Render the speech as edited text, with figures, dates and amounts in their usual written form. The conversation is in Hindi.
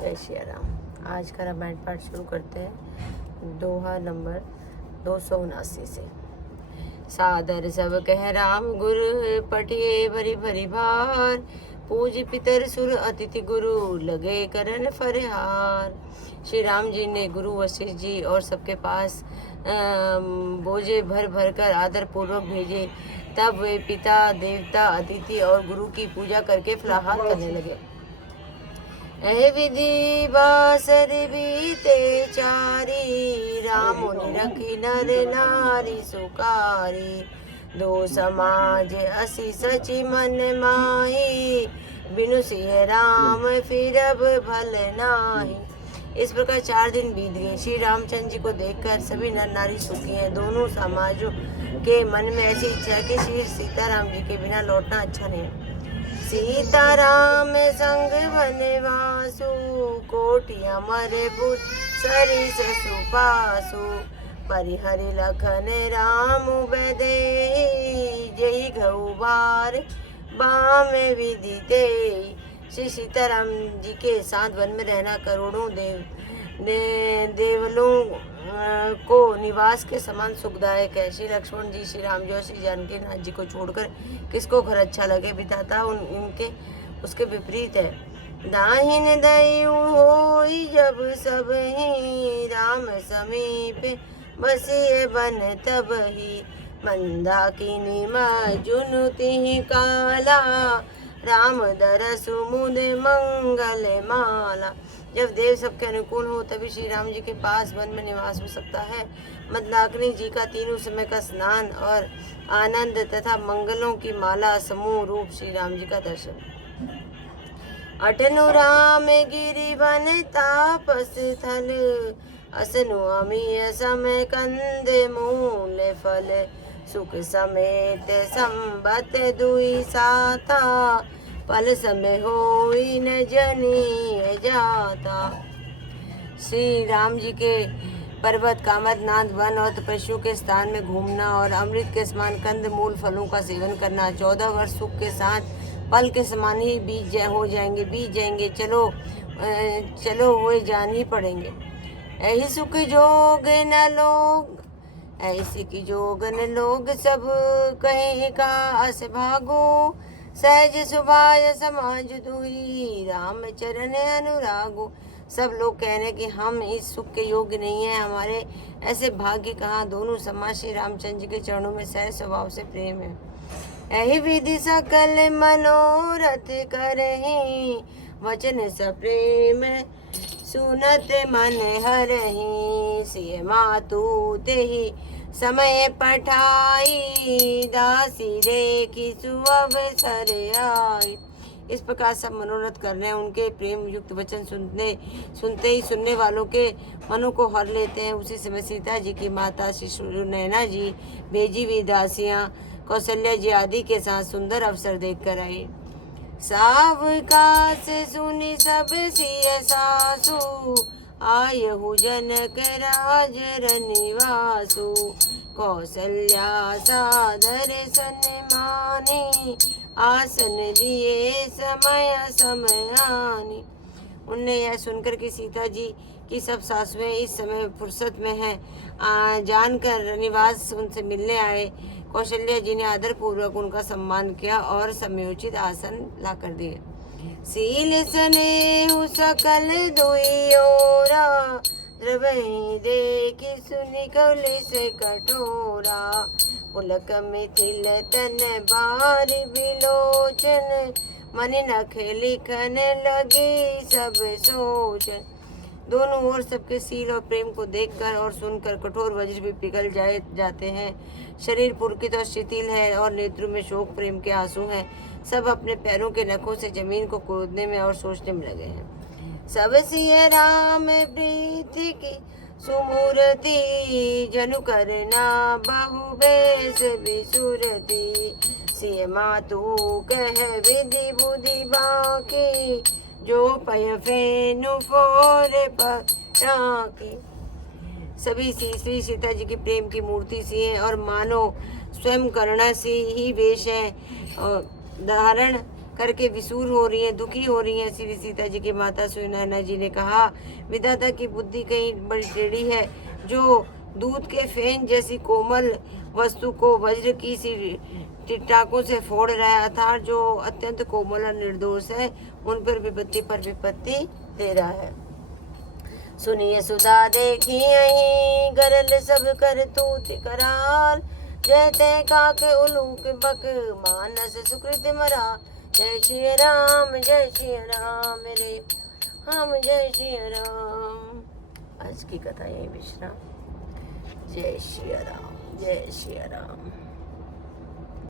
जय श्री राम। आज का रामायण पाठ शुरू करते हैं दोहा नंबर 279 से। सादर सब कह राम गुरु पटिए भरी भरी भार, पूज पितर सुर अतिथि गुरु लगे करन फरहार। श्री राम जी ने गुरु वशिष्ठ जी और सबके पास बोझे भर भर कर आदर पूर्वक भेजे। तब वे पिता देवता अतिथि और गुरु की पूजा करके फलाहार करने लगे। विधि बासर बीते चारी, राम मुनि रखी नर नारी सुकारी। दो समाज असी सची मन माही, बिनु सिय राम फिर अब भल नाही। इस प्रकार 4 दिन बीत गए। श्री रामचंद्र जी को देखकर सभी नर नारी सुखी हैं। दोनों समाजों के मन में ऐसी इच्छा है कि श्री सीताराम जी के बिना लौटना अच्छा नहीं। सीताराम संग वनवासु, कोटि अमर बुद्ध सरिस सुपासु। परिहरि लखन राम बेदे, जय घऊ बार बाम विधि ते। श्री सीताराम जी के साथ वन में रहना करोड़ों देवलों को निवास के समान सुखदायक है। श्री लक्ष्मण जी, श्री राम जी और श्री जानकी नाथ जी को छोड़कर किसको घर अच्छा लगे। विधाता इनके उसके विपरीत है। दाहिन दयु होई जब सब ही, राम समीप बसिए बन तब ही। मंदाकिनी जुनु तिहि काला, राम दरसु मुद मंगल माला। जब देव सबके अनुकूल हो तभी श्री राम जी के पास वन में निवास हो सकता है। मंदाकिनी जी का तीनों समय का स्नान और आनंद तथा मंगलों की माला समूह रूप श्री राम जी का दर्शन। अटनु राम गिरि वन तापस थल, असनु अमीय समय कंद मूल फल। सुख समेत संबत दुई साथा, पल समय होई न जनी जाता। श्री राम जी के पर्वत कामदनाथ वन और तपस्वियों के स्थान में घूमना और अमृत के समान कंद मूल फलों का सेवन करना। 14 वर्ष सुख के साथ पल के समान ही बीत जाएंगे। चलो हुए जान ही पड़ेंगे। ऐसी सुख जोग न लोग, ऐसी की जोगन लोग सब कहीं का अस भागो। सहज सुभाय समाज दुही, राम चरण अनुरागो। सब लोग कहने कि हम इस सुख के योग्य नहीं हैं, हमारे ऐसे भाग्य कहाँ। दोनों समाज श्री रामचंद्र जी के चरणों में सहज स्वभाव से प्रेम है। यही विधि सकल मनोरथ करही, वचन सप्रेम सुनत मन हरही। सिय मातु तेहि समय पठाई, दासी देखी सुअवसर आई। इस प्रकार सब मनोरथ कर रहे हैं। उनके प्रेम युक्त वचन सुनते ही सुनने वालों के मनों को हर लेते हैं। उसी समय सीता जी की माता श्री नैना जी भेजी हुई दासियां कौशल्या जी आदि के साथ सुंदर अवसर देख कर आई। सावकाश सुनी सब सिय सासु, आयहु जनक राज रनिवासु। कौशल्या सादर सन्मानी, आसन दिए समय समानी। उनने यह सुनकर कि सीता जी की सब सासुएं इस समय फुर्सत में हैं, जानकर निवास उनसे मिलने आए। कौशल्या जी ने आदर पूर्वक उनका सम्मान किया और समयोचित आसन ला कर दिए। सील स्नेहु सकल दुई ओरा, द्रवहि देखि सुनि कौलिस कठोरा। पुलक मिथिल तन बार बिलोचन, मन नख लिखन लगे सब सोचन। दोनों ओर सबके सील और प्रेम को देखकर और सुनकर कठोर वज्र भी पिघल जाते हैं। शरीर पुलकित और शिथिल है और नेत्रों में शोक प्रेम के आंसू हैं। सब अपने पैरों के नखों से जमीन को खोदने में और सोचने में लगे हैं। सब सिय राम प्रीति की सुमूर्ति, जनु करना बहु बेस बिसुरती। सिय मातु कह विधि बुद्धि बाकी, जो पय फेनु फोर पटाकी। सभी श्री सीता जी की प्रेम की मूर्ति सी है और मानो स्वयं करुणा सी ही वेश है। धारण करके विसूर हो रही हैं, दुखी हो रही हैं। श्री सीता जी की माता सुनैना जी ने कहा, विधाता की बुद्धि कहीं बड़ी टेढ़ी है, जो दूध के फेन जैसी कोमल वस्तु को वज्र की सी टाकों से फोड़ रहा है, अर्थात जो अत्यंत कोमल और निर्दोष है, उन पर विपत्ति दे रहा है। सुनिए सुधा देखी अहीं, गरल सब कर तूत कराल, जयते काक उलूक बक, मानस सुकृत मरा। जय श्री राम रे हम, जय श्री राम। आज की कथा यही विश्राम। जय श्री राम, जय श्री राम।